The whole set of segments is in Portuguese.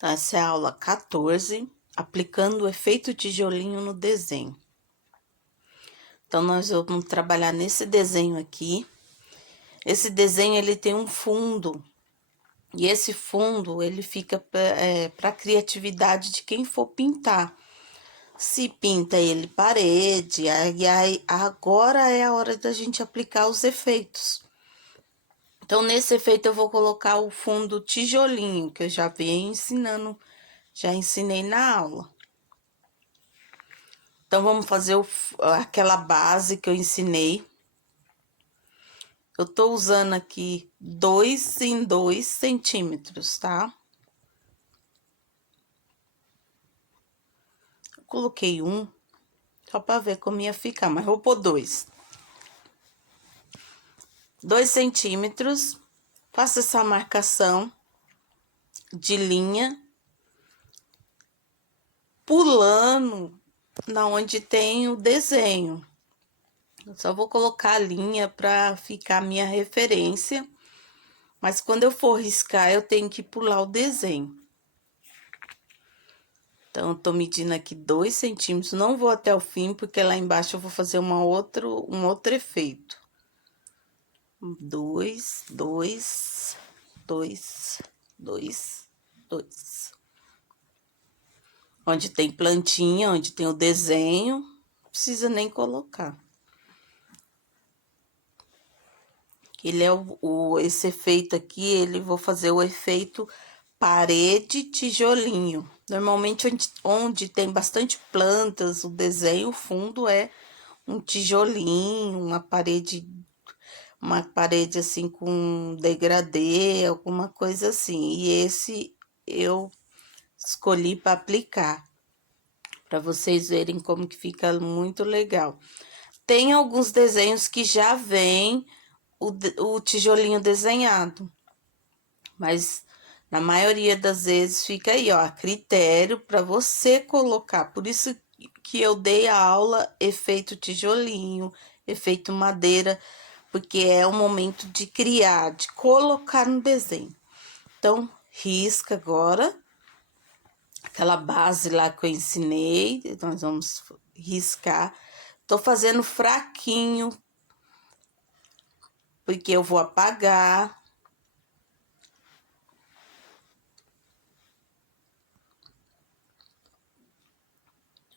Então, essa é a aula 14, aplicando o efeito tijolinho no desenho. Então, nós vamos trabalhar nesse desenho aqui. Esse desenho, ele tem um fundo. E esse fundo, ele fica para criatividade de quem for pintar. Se pinta ele parede, aí agora é a hora da gente aplicar os efeitos. Então, nesse efeito, eu vou colocar o fundo tijolinho, que eu já venho ensinando, já ensinei na aula. Então, vamos fazer aquela base que eu ensinei. Eu tô usando aqui 2 em 2 centímetros, tá? Eu coloquei um, só pra ver como ia ficar, mas vou pôr 2. 2 centímetros, faço essa marcação de linha, pulando na onde tem o desenho. Eu só vou colocar a linha para ficar a minha referência, mas quando eu for riscar, eu tenho que pular o desenho. Então, eu tô medindo aqui 2 centímetros, não vou até o fim, porque lá embaixo eu vou fazer um outro efeito. 2, 2, 2, 2, 2. Onde tem plantinha, onde tem o desenho, não precisa nem colocar. Ele é esse efeito aqui, vou fazer o efeito parede tijolinho. Normalmente onde tem bastante plantas, o desenho, o fundo é um tijolinho, uma parede assim com degradê, alguma coisa assim. E esse eu escolhi para aplicar, para vocês verem como que fica muito legal. Tem alguns desenhos que já vem o tijolinho desenhado, mas na maioria das vezes fica aí, ó, a critério para você colocar. Por isso que eu dei a aula efeito tijolinho, efeito madeira, porque é o momento de criar, de colocar no desenho. Então, risca agora aquela base lá que eu ensinei, nós vamos riscar. Tô fazendo fraquinho, porque eu vou apagar.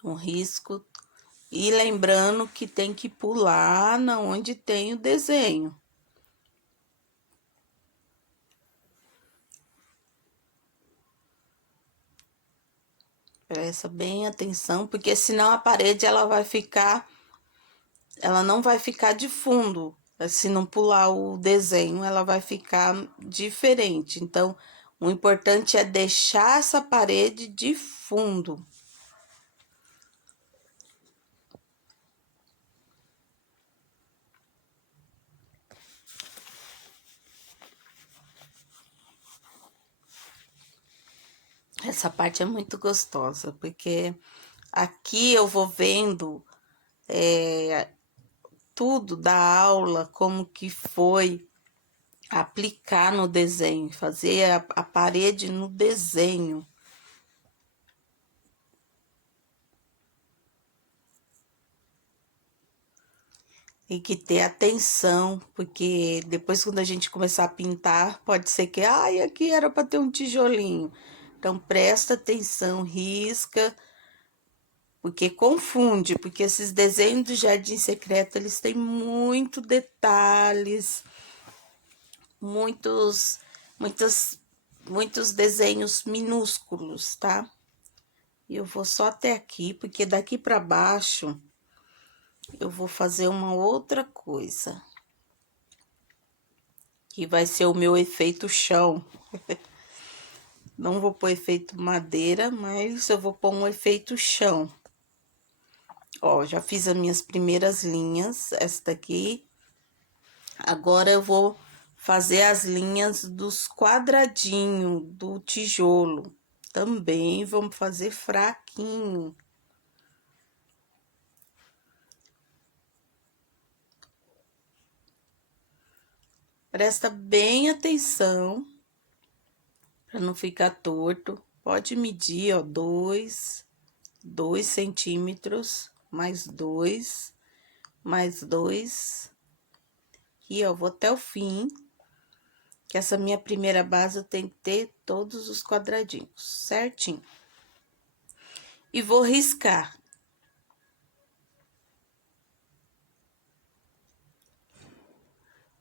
Um risco. E lembrando que tem que pular na onde tem o desenho. Presta bem atenção, porque senão a parede ela não vai ficar de fundo. Se não pular o desenho, ela vai ficar diferente. Então, o importante é deixar essa parede de fundo. Essa parte é muito gostosa, porque aqui eu vou vendo tudo da aula, como que foi aplicar no desenho, fazer a parede no desenho. Tem que ter atenção, porque depois quando a gente começar a pintar, pode ser que, ai, aqui era para ter um tijolinho. Então, presta atenção, risca, porque confunde, porque esses desenhos do Jardim Secreto, eles têm muito detalhes, muitos desenhos minúsculos, tá? E eu vou só até aqui, porque daqui para baixo eu vou fazer uma outra coisa, que vai ser o meu efeito chão. Não vou pôr efeito madeira, mas eu vou pôr um efeito chão. Ó, já fiz as minhas primeiras linhas, essa daqui. Agora eu vou fazer as linhas dos quadradinhos do tijolo. Também vamos fazer fraquinho. Presta bem atenção para não ficar torto. Pode medir, ó, 2 centímetros, mais 2, mais 2. E ó, vou até o fim, que essa minha primeira base eu tenho que ter todos os quadradinhos certinho. E vou riscar.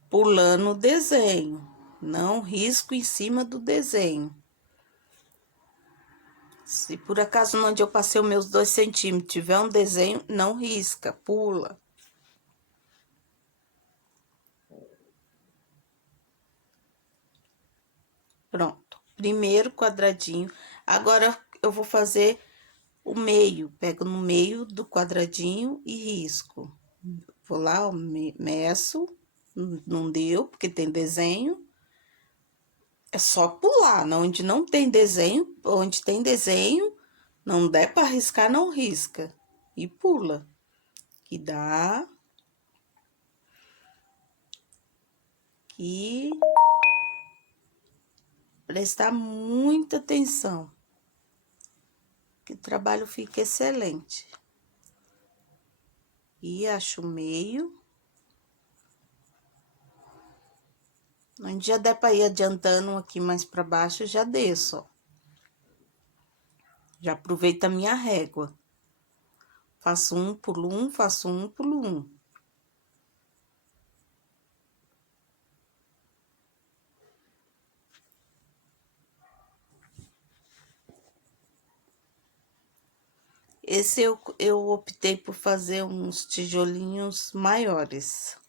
Pulando o desenho, não risco em cima do desenho. Se por acaso onde eu passei os meus 2 centímetros tiver um desenho, não risca, pula. Pronto, primeiro quadradinho. Agora, eu vou fazer o meio. Pego no meio do quadradinho e risco. Vou lá, ó, meço. Não deu, porque tem desenho. É só pular, onde não tem desenho, onde tem desenho, não der para riscar, não risca. E pula. Que dá. E prestar muita atenção. Que o trabalho fica excelente. E acho o meio. Onde já der para ir adiantando aqui mais para baixo, já desço, ó. Já aproveito a minha régua. Faço um, pulo um, faço um, pulo um. Esse eu optei por fazer uns tijolinhos maiores.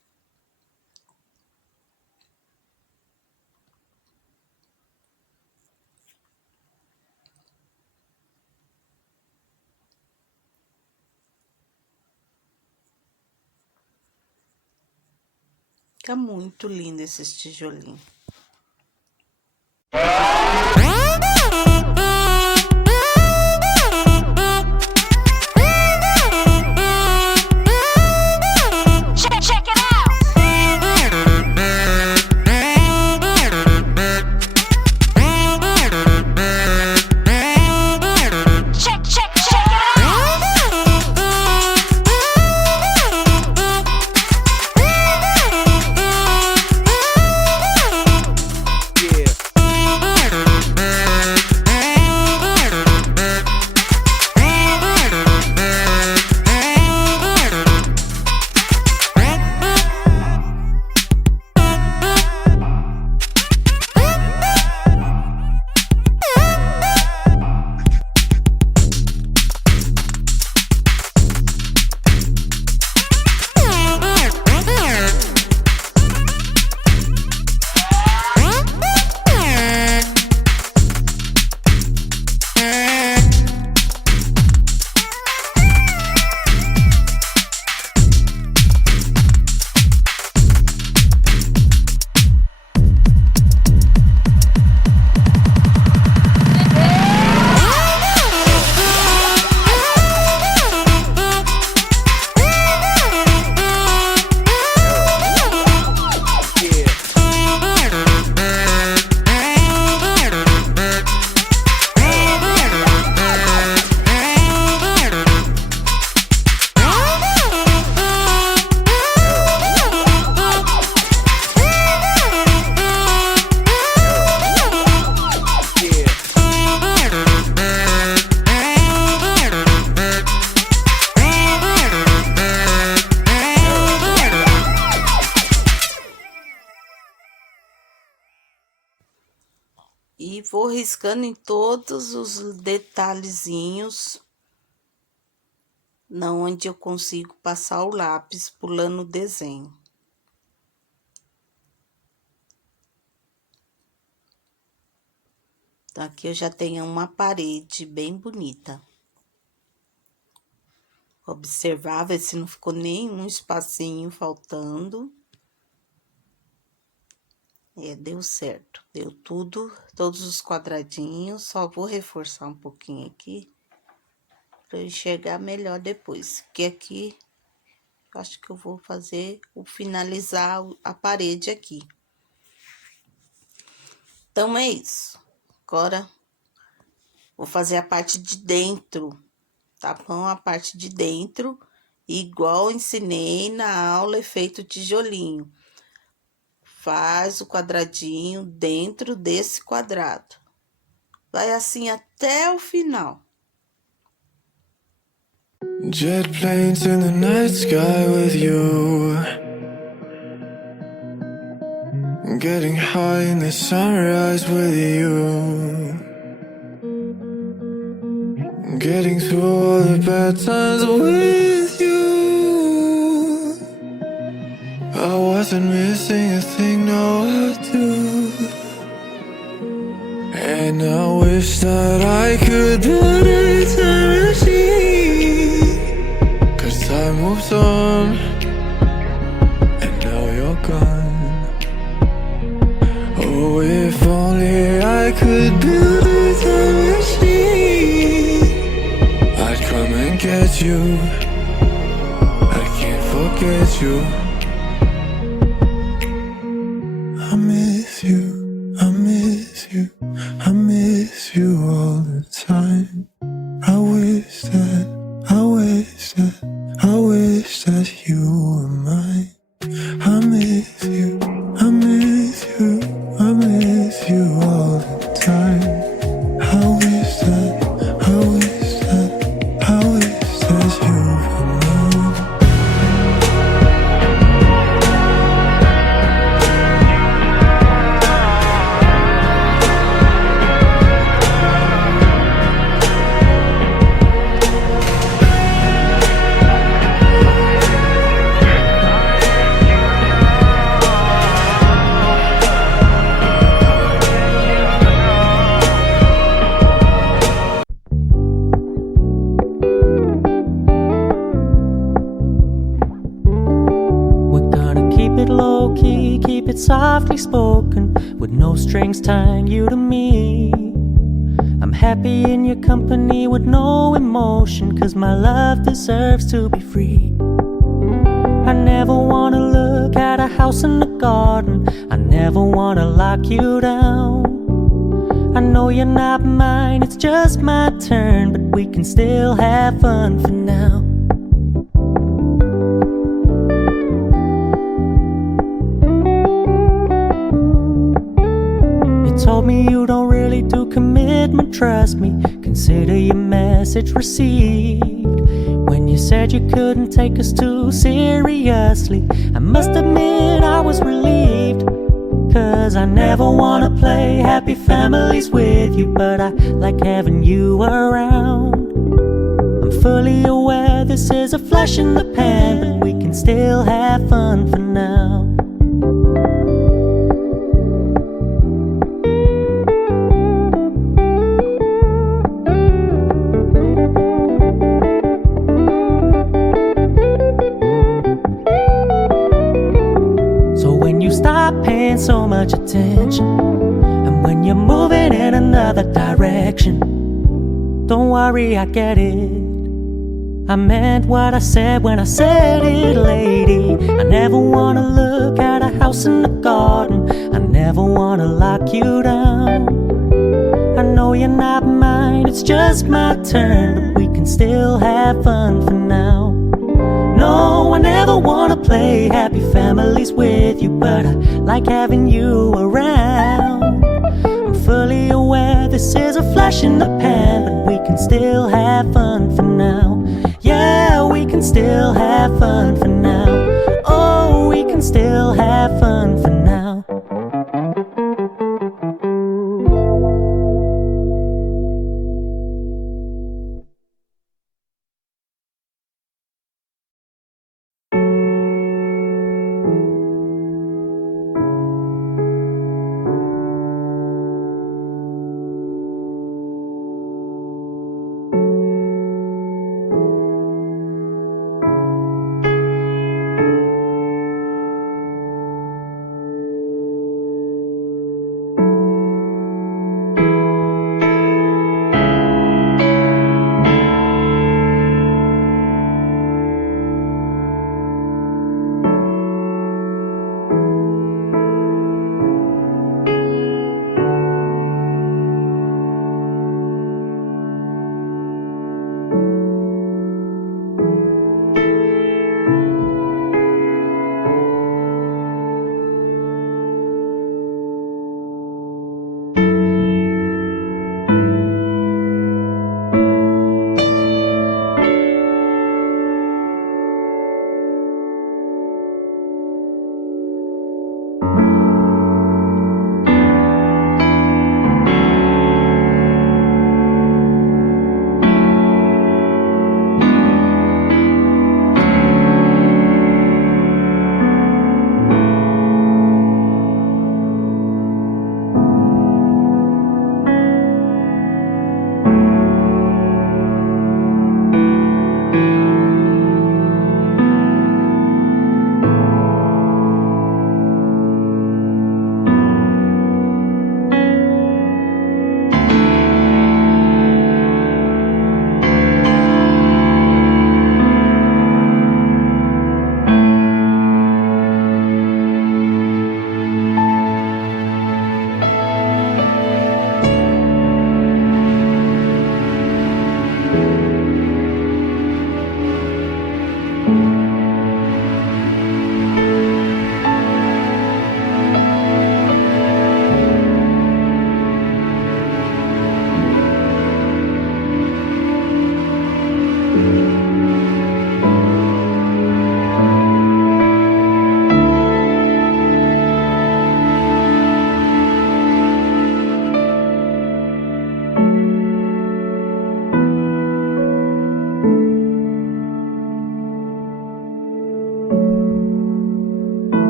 Fica muito lindo esses tijolinhos. E vou riscando em todos os detalhezinhos, não onde eu consigo passar o lápis, pulando o desenho. Então, aqui eu já tenho uma parede bem bonita. Observar, ver se não ficou nenhum espacinho faltando. Deu certo, deu tudo, todos os quadradinhos, só vou reforçar um pouquinho aqui, para eu enxergar melhor depois, porque aqui, eu acho que eu vou fazer, finalizar a parede aqui. Então, é isso. Agora, Vou fazer a parte de dentro, tá bom? A parte de dentro, igual ensinei na aula efeito tijolinho. Faz o quadradinho dentro desse quadrado. Vai assim até o final. Jet planes in the night sky with you, getting high in the sunrise with you, getting through all the bad times with you. I wasn't missing a thing, no I do. And I wish that I could build a time machine, 'cause time moves on and now you're gone. Oh, if only I could build a time machine, I'd come and get you. I can't forget you. I miss you, I miss you, I miss you all the time. I wish that, I wish that, I wish that you were mine. I miss you, I miss you, I miss you all the time. I wish that, I wish that, I wish that you were mine. Low-key, keep it softly spoken, with no strings tying you to me. I'm happy in your company with no emotion, 'cause my love deserves to be free. I never wanna look at a house in the garden, I never wanna lock you down. I know you're not mine, it's just my turn, but we can still have fun for now. Told me you don't really do commitment, trust me, consider your message received. When you said you couldn't take us too seriously, I must admit I was relieved. 'Cause I never wanna play happy families with you, but I like having you around. I'm fully aware this is a flash in the pan, but we can still have fun for now. Stop paying so much attention, and when you're moving in another direction, don't worry, I get it. I meant what I said when I said it, lady. I never wanna look at a house in the garden, I never wanna lock you down. I know you're not mine, it's just my turn, but we can still have fun for now. No, I never wanna play happy families with you, but I like having you around. I'm fully aware this is a flash in the pan, but we can still have fun for now. Yeah, we can still have fun for now. Oh, we can still have fun for now.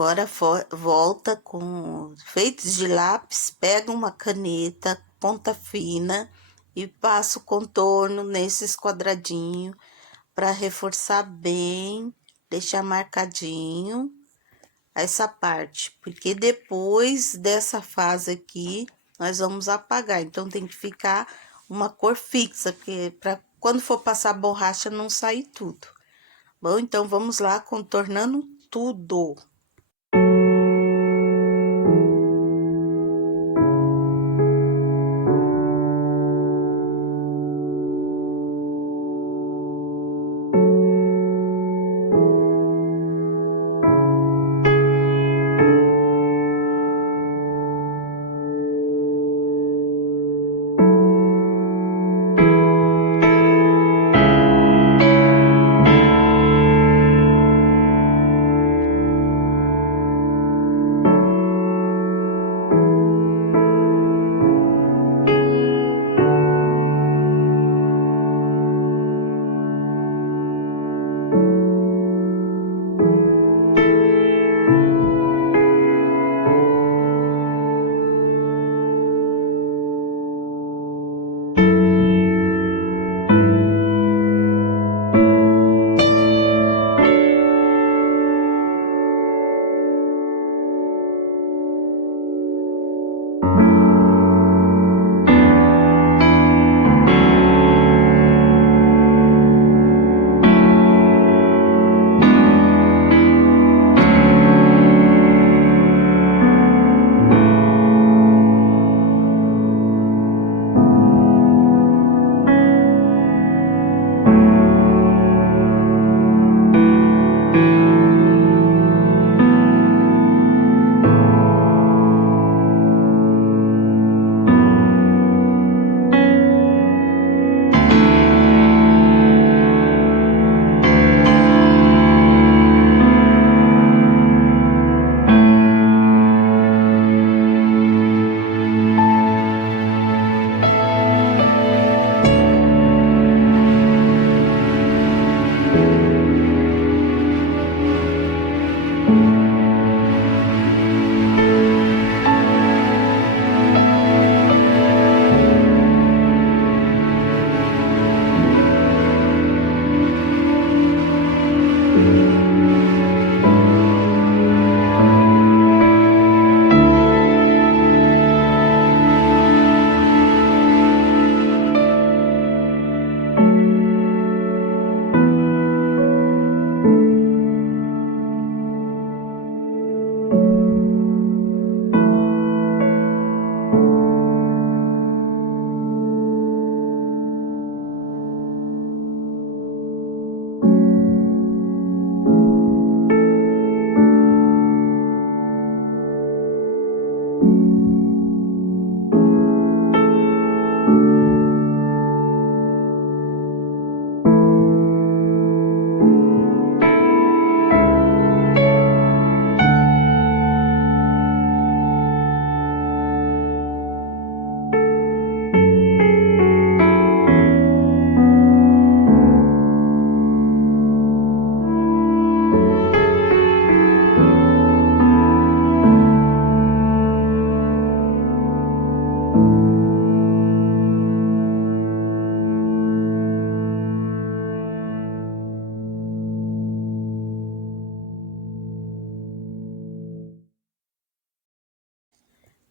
Agora volta com feitos de lápis, pega uma caneta, ponta fina e passa o contorno nesses quadradinhos para reforçar bem, deixar marcadinho essa parte, porque depois dessa fase aqui nós vamos apagar, então tem que ficar uma cor fixa, porque para quando for passar borracha não sair tudo. Bom, então vamos lá contornando tudo.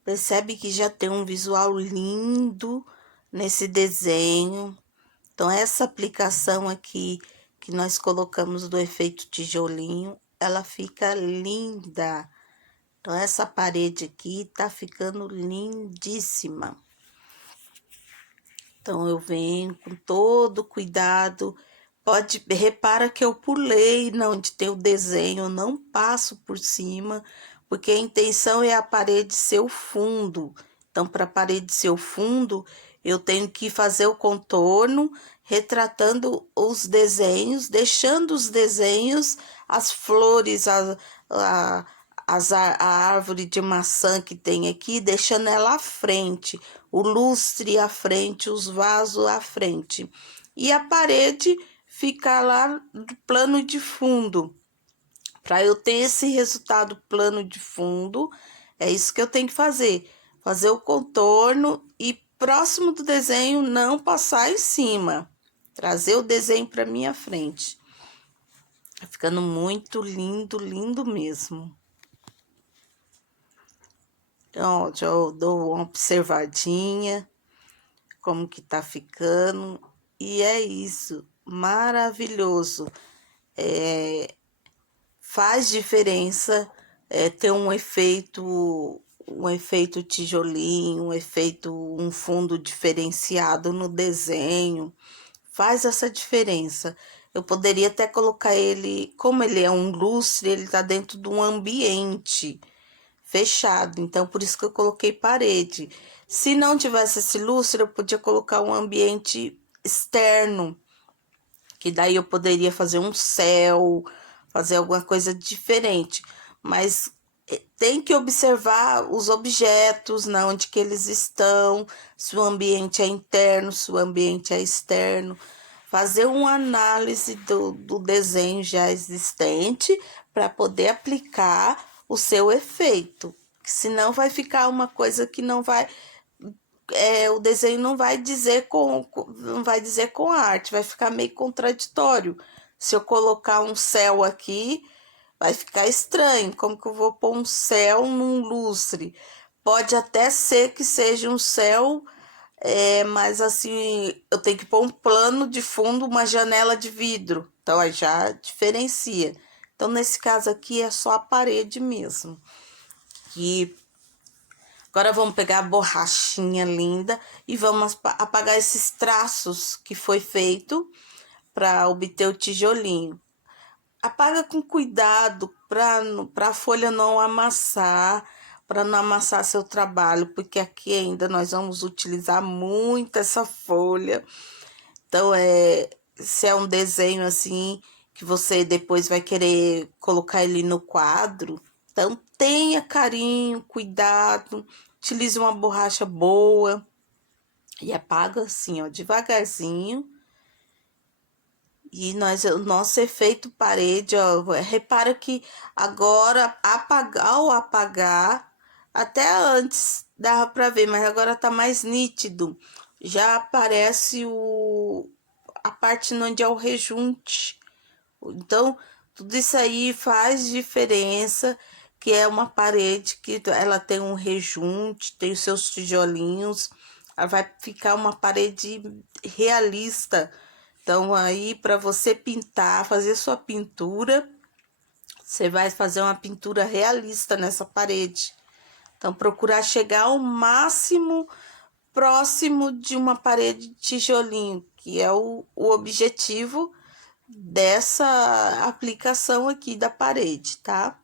Percebe que já tem um visual lindo nesse desenho. Então, essa aplicação aqui que nós colocamos do efeito tijolinho, ela fica linda. Então, essa parede aqui tá ficando lindíssima. Então, eu venho com todo cuidado. Repara que eu pulei onde tem o desenho, eu não passo por cima, porque a intenção é a parede ser o fundo. Então, para a parede ser o fundo, eu tenho que fazer o contorno, retratando os desenhos, deixando os desenhos, as flores, a árvore de maçã que tem aqui, deixando ela à frente, o lustre à frente, os vasos à frente. E a parede fica lá do plano de fundo, Para eu ter esse resultado plano de fundo, é isso que eu tenho que fazer. Fazer o contorno e próximo do desenho não passar em cima. Trazer o desenho para minha frente. Tá ficando muito lindo, lindo mesmo. Então, ó, já eu dou uma observadinha, como que tá ficando. E é isso, maravilhoso. Faz diferença ter um efeito tijolinho, um fundo diferenciado no desenho. Faz essa diferença. Eu poderia até colocar ele, como ele é um lustre, ele tá dentro de um ambiente fechado, então por isso que eu coloquei parede. Se não tivesse esse lustre, eu podia colocar um ambiente externo, que daí eu poderia fazer um céu, fazer alguma coisa diferente, mas tem que observar os objetos, na onde que eles estão, se o ambiente é interno, se o ambiente é externo, fazer uma análise do desenho já existente para poder aplicar o seu efeito, senão vai ficar uma coisa que não vai, o desenho não vai dizer com a arte, vai ficar meio contraditório. Se eu colocar um céu aqui, vai ficar estranho. Como que eu vou pôr um céu num lustre? Pode até ser que seja um céu, mas assim, eu tenho que pôr um plano de fundo, uma janela de vidro. Então, aí já diferencia. Então, nesse caso aqui, é só a parede mesmo. E agora vamos pegar a borrachinha linda e vamos apagar esses traços que foi feito para obter o tijolinho. Apaga com cuidado para a folha não amassar, para não amassar seu trabalho, porque aqui ainda nós vamos utilizar muito essa folha. Então, se é um desenho assim, que você depois vai querer colocar ele no quadro, então tenha carinho, cuidado, utilize uma borracha boa e apaga assim, ó, devagarzinho. E o nosso efeito parede, ó, repara que agora ao apagar, até antes dava para ver, mas agora tá mais nítido. Já aparece a parte onde é o rejunte. Então, tudo isso aí faz diferença, que é uma parede que ela tem um rejunte, tem os seus tijolinhos, ela vai ficar uma parede realista. Então, aí, para você pintar, fazer sua pintura, você vai fazer uma pintura realista nessa parede. Então, procurar chegar ao máximo próximo de uma parede de tijolinho, que é o objetivo dessa aplicação aqui da parede, tá?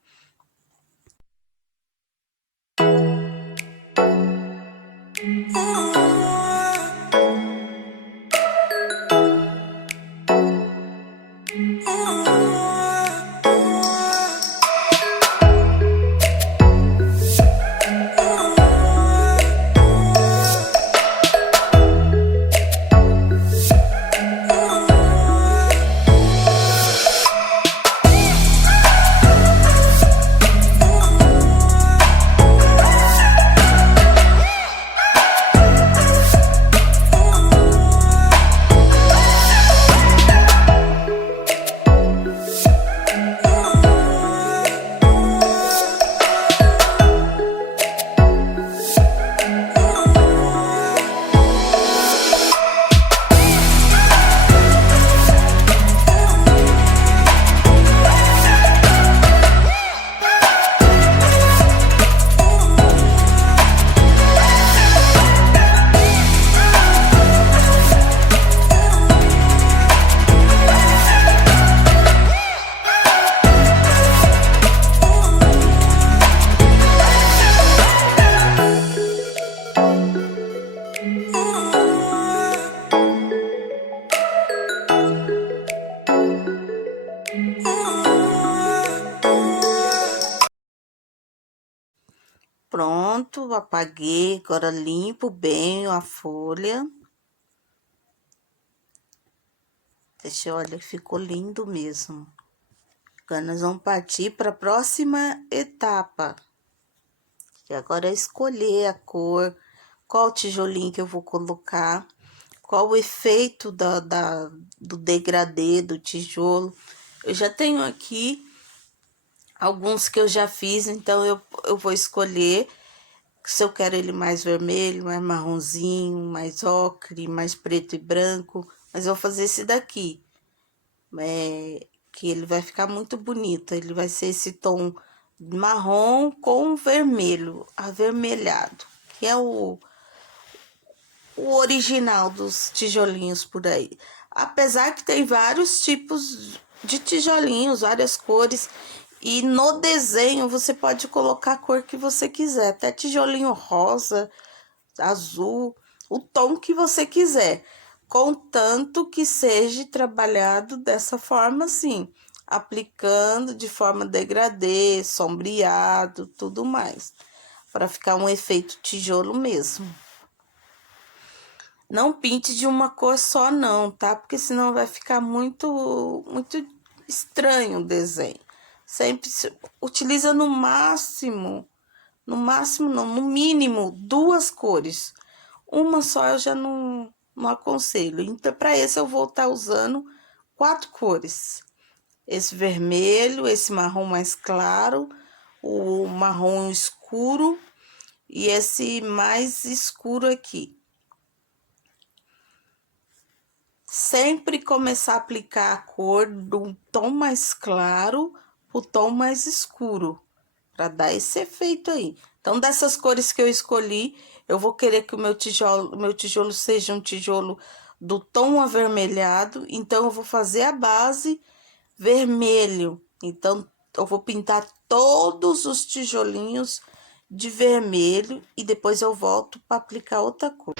Pronto, apaguei, agora limpo bem a folha. Deixa eu olhar, ficou lindo mesmo. Agora nós vamos partir para a próxima etapa, que agora é escolher a cor, qual tijolinho que eu vou colocar, qual o efeito do degradê do tijolo. Eu já tenho aqui alguns que eu já fiz, então eu vou escolher se eu quero ele mais vermelho, mais marronzinho, mais ocre, mais preto e branco, mas eu vou fazer esse daqui, que ele vai ficar muito bonito, ele vai ser esse tom marrom com vermelho, avermelhado, que é o original dos tijolinhos por aí. Apesar que tem vários tipos de tijolinhos, várias cores, e no desenho você pode colocar a cor que você quiser, até tijolinho rosa, azul, o tom que você quiser, contanto que seja trabalhado dessa forma assim, aplicando de forma degradê, sombreado, tudo mais, para ficar um efeito tijolo mesmo. Não pinte de uma cor só não, tá? Porque senão vai ficar muito estranho o desenho. Sempre utiliza no mínimo 2 cores. Uma só eu já não aconselho. Então, para esse eu vou estar usando 4 cores. Esse vermelho, esse marrom mais claro, o marrom escuro e esse mais escuro aqui. Sempre começar a aplicar a cor do tom mais claro pro tom mais escuro, para dar esse efeito aí. Então, dessas cores que eu escolhi, eu vou querer que o meu tijolo seja um tijolo do tom avermelhado, então eu vou fazer a base vermelho. Então, eu vou pintar todos os tijolinhos de vermelho e depois eu volto para aplicar outra cor.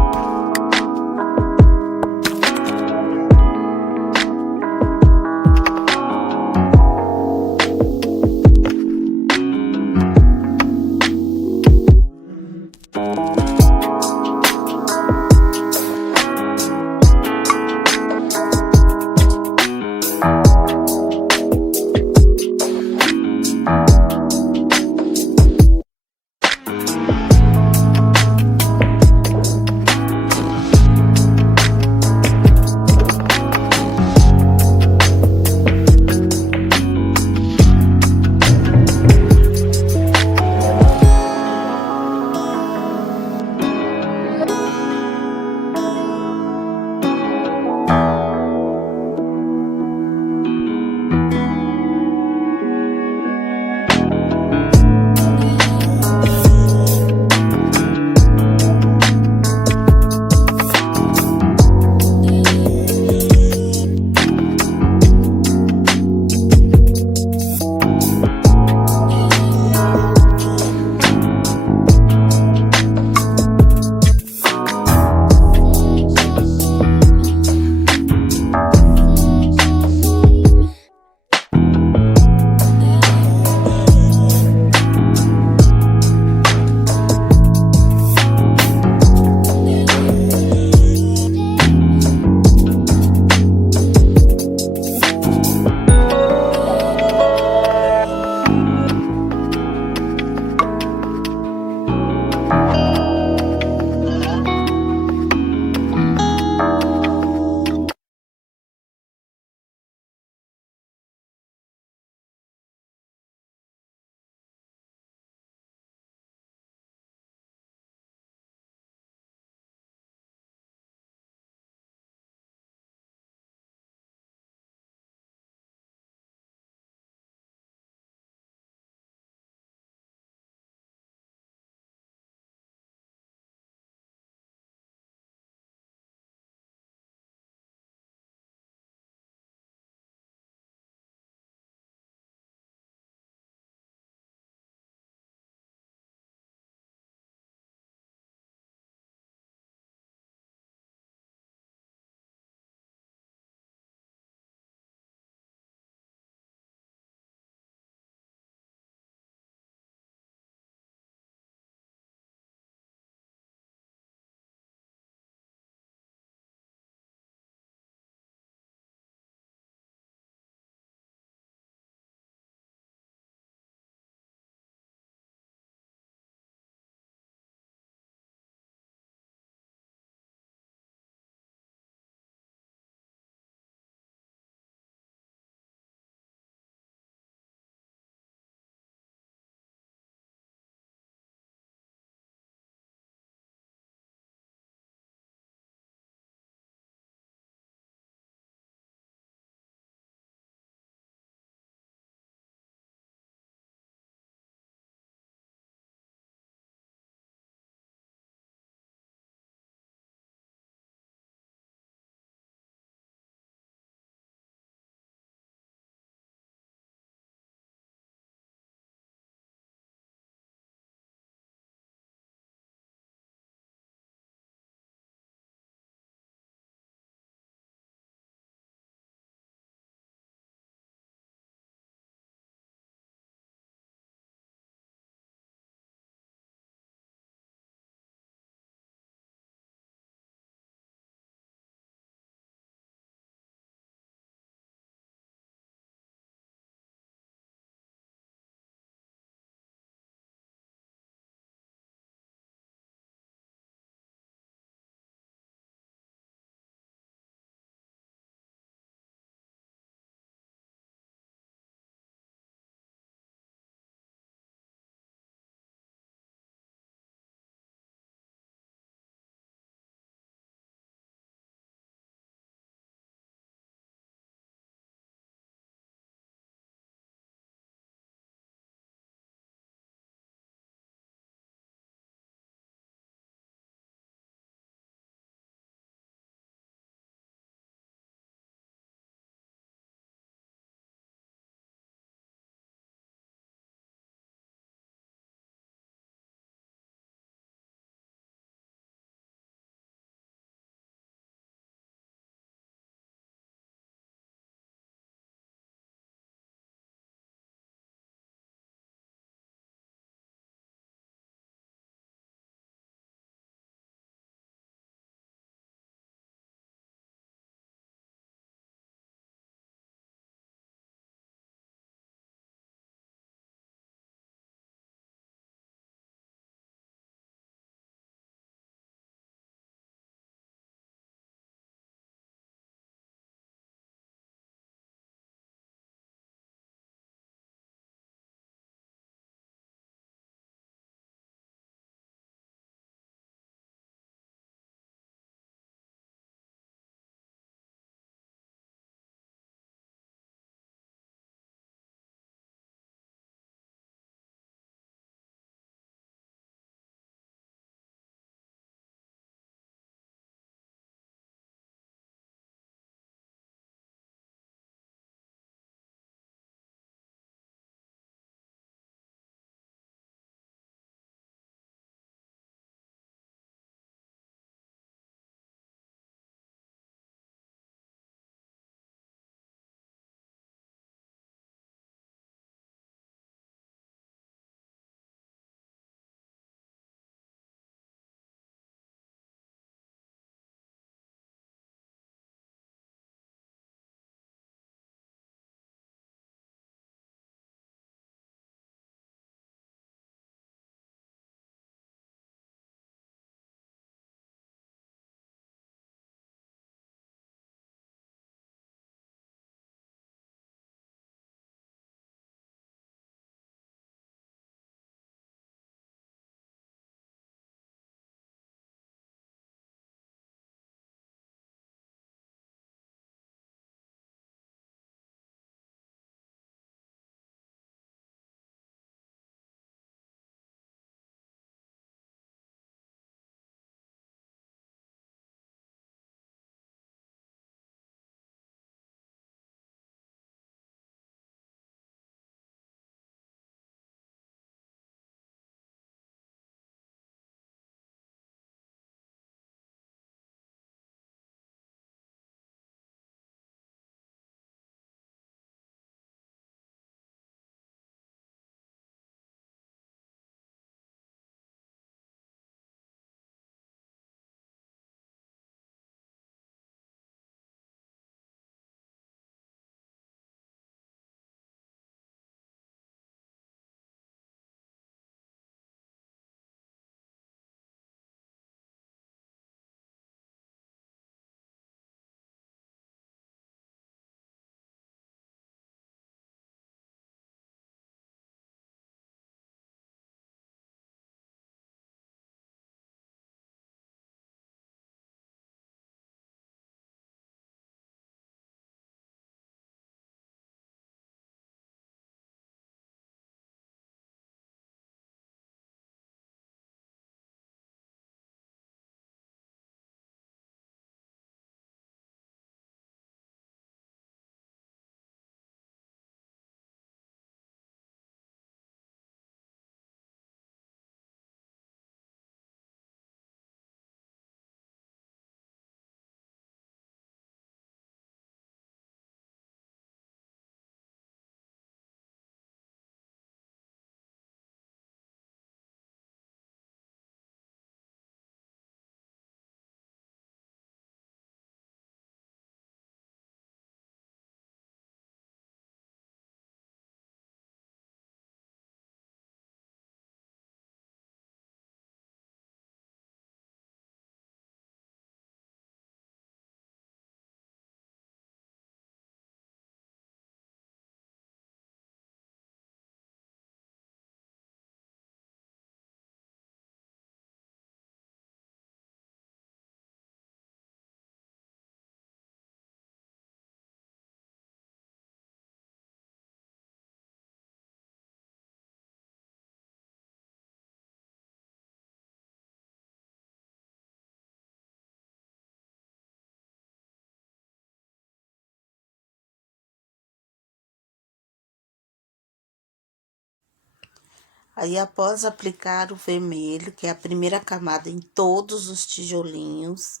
Aí, após aplicar o vermelho, que é a primeira camada em todos os tijolinhos,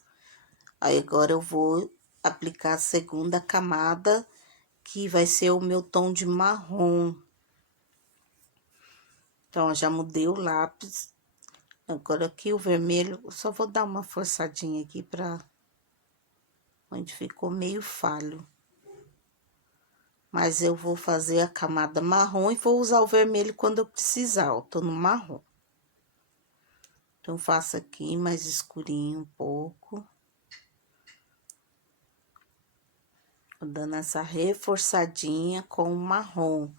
aí agora eu vou aplicar a segunda camada, que vai ser o meu tom de marrom. Então, eu já mudei o lápis. Agora aqui o vermelho, eu só vou dar uma forçadinha aqui pra onde ficou meio falho. Mas eu vou fazer a camada marrom e vou usar o vermelho quando eu precisar, ó, tô no marrom. Então, faço aqui mais escurinho um pouco. Vou dando essa reforçadinha com o marrom.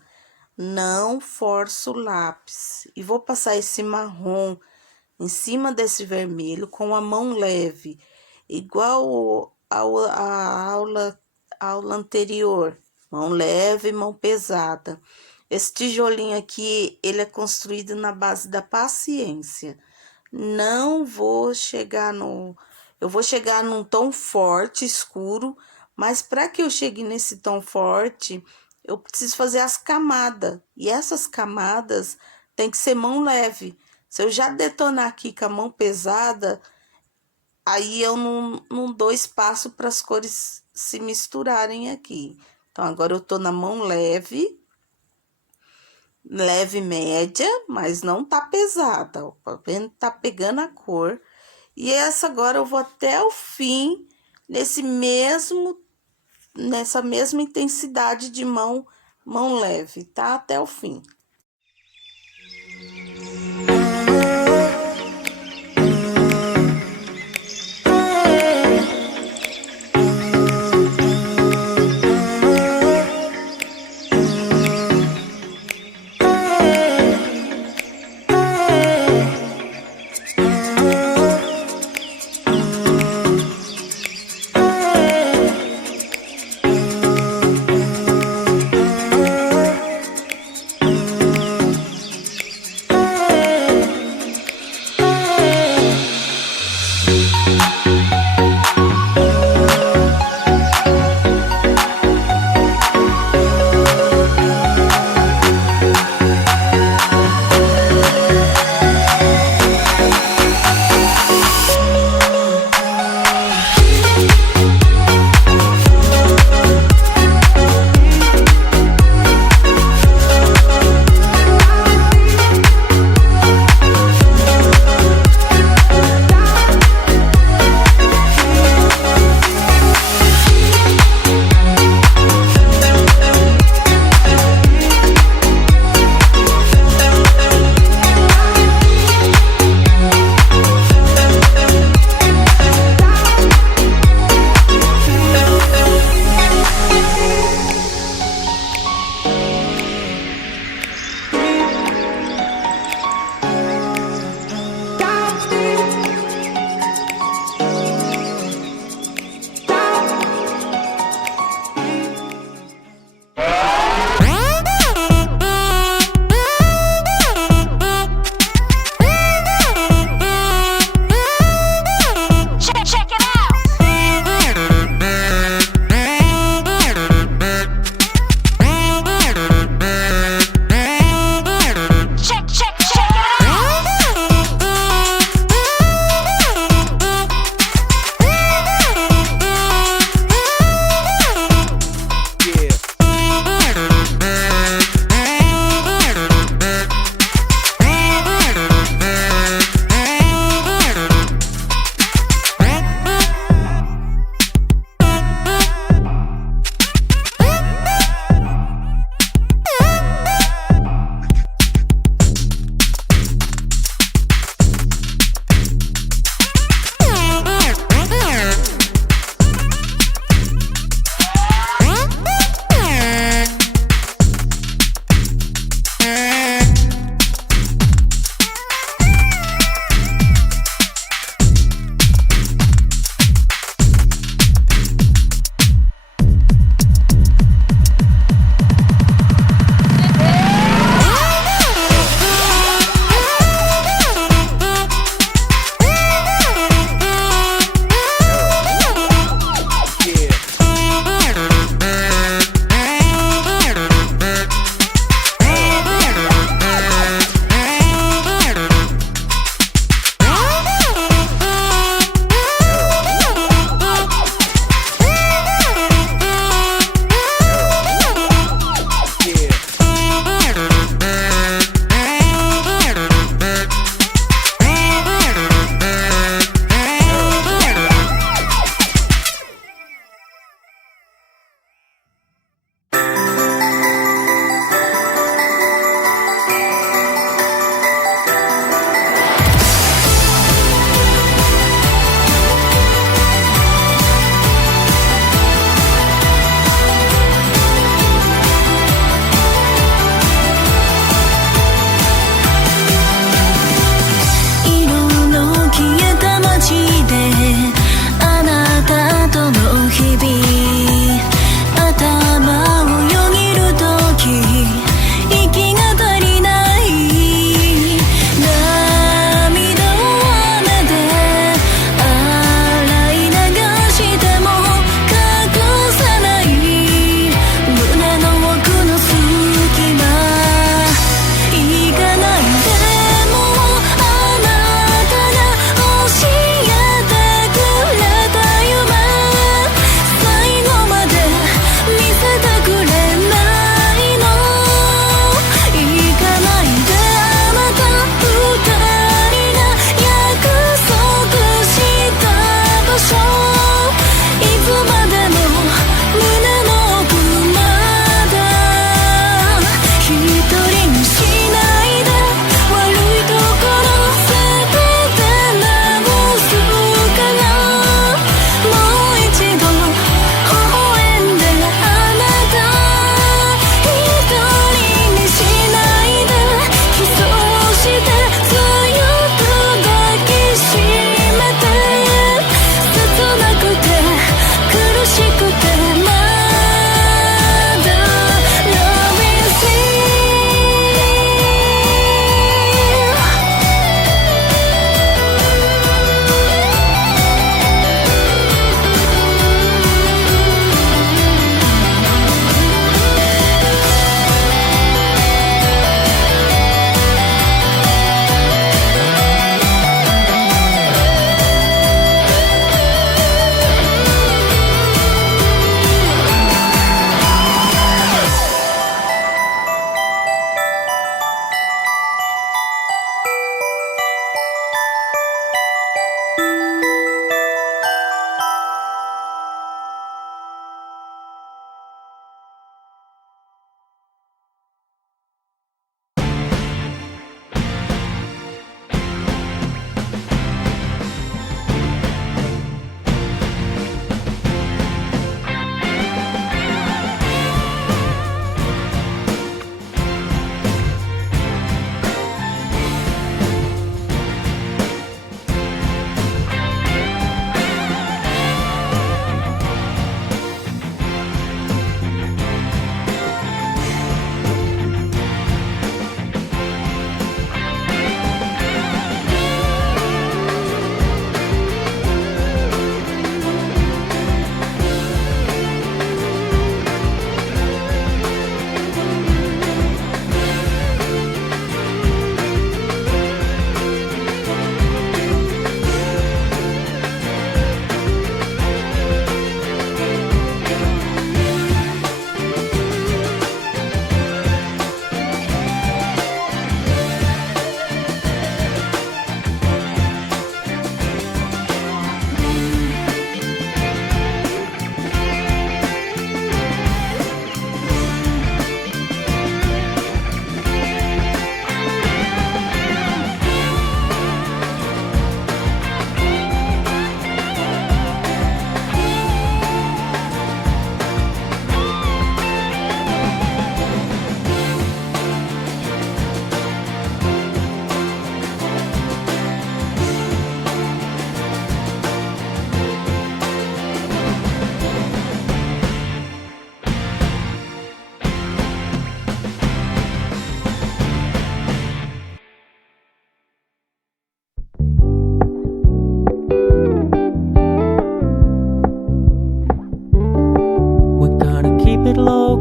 Não forço o lápis. E vou passar esse marrom em cima desse vermelho com a mão leve, igual a aula anterior. Mão leve, mão pesada. Esse tijolinho aqui, ele é construído na base da paciência. Não vou chegar no... Eu vou chegar num tom forte, escuro, mas para que eu chegue nesse tom forte, eu preciso fazer as camadas. E essas camadas tem que ser mão leve. Se eu já detonar aqui com a mão pesada, aí eu não dou espaço para as cores se misturarem aqui. Então, agora eu tô na mão leve, leve média, mas não tá pesada, ó. Tá vendo? Tá pegando a cor. E essa agora eu vou até o fim, nessa mesma intensidade de mão leve, tá? Até o fim.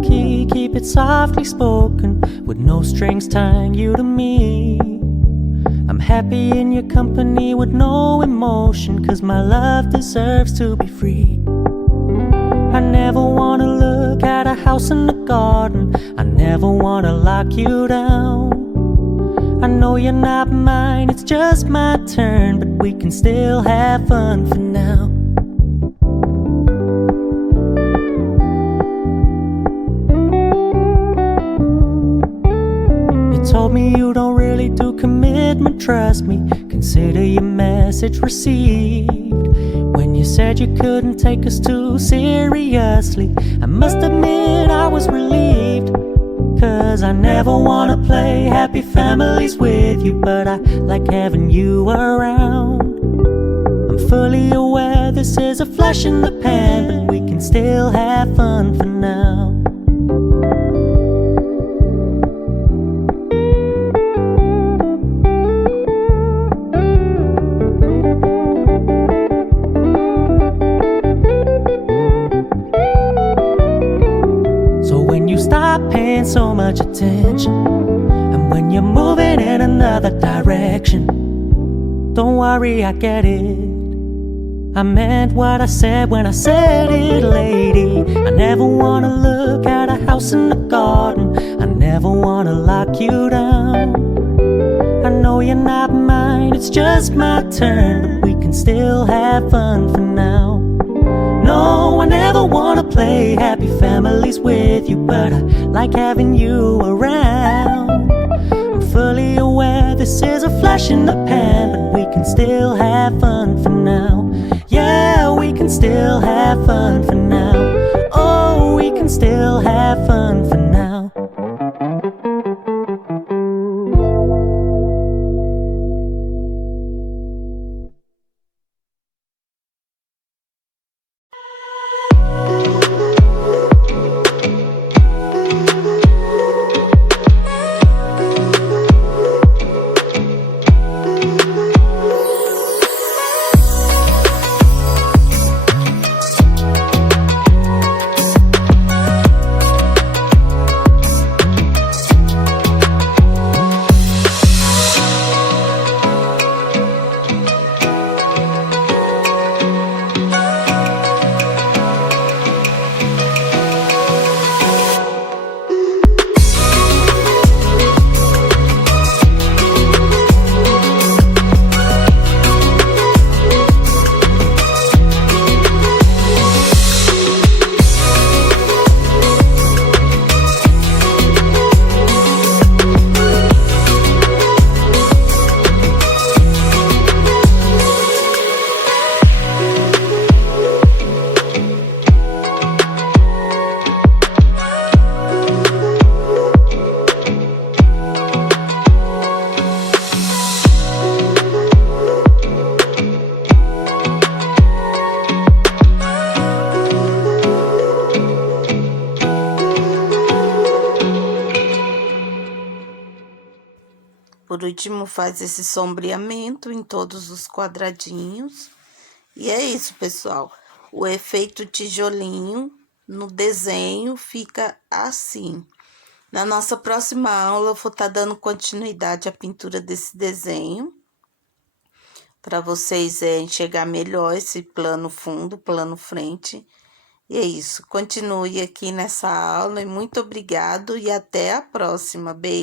key, keep it softly spoken, with no strings tying you to me. I'm happy in your company with no emotion, 'cause my love deserves to be free. I never wanna look at a house in the garden, I never wanna lock you down. I know you're not mine, it's just my turn, but we can still have fun for now. You told me you don't really do commitment, trust me, consider your message received. When you said you couldn't take us too seriously, I must admit I was relieved. 'Cause I never wanna play happy families with you, but I like having you around. I'm fully aware this is a flash in the pan, but we can still have fun for now. Stop paying so much attention, and when you're moving in another direction, don't worry, I get it. I meant what I said when I said it, lady. I never wanna look at a house in the garden, I never wanna lock you down. I know you're not mine, it's just my turn, but we can still have fun for now. No, I never wanna play happy families with you, but I like having you around. I'm fully aware this is a flash in the pan, but we can still have fun for now. Yeah, we can still have fun for now. Oh, we can still have fun for now. Por último, faz esse sombreamento em todos os quadradinhos. E é isso, pessoal. O efeito tijolinho no desenho fica assim. Na nossa próxima aula, eu vou estar dando continuidade à pintura desse desenho, para vocês enxergar melhor esse plano fundo, plano frente. E é isso. Continue aqui nessa aula e muito obrigado e até a próxima. Beijo.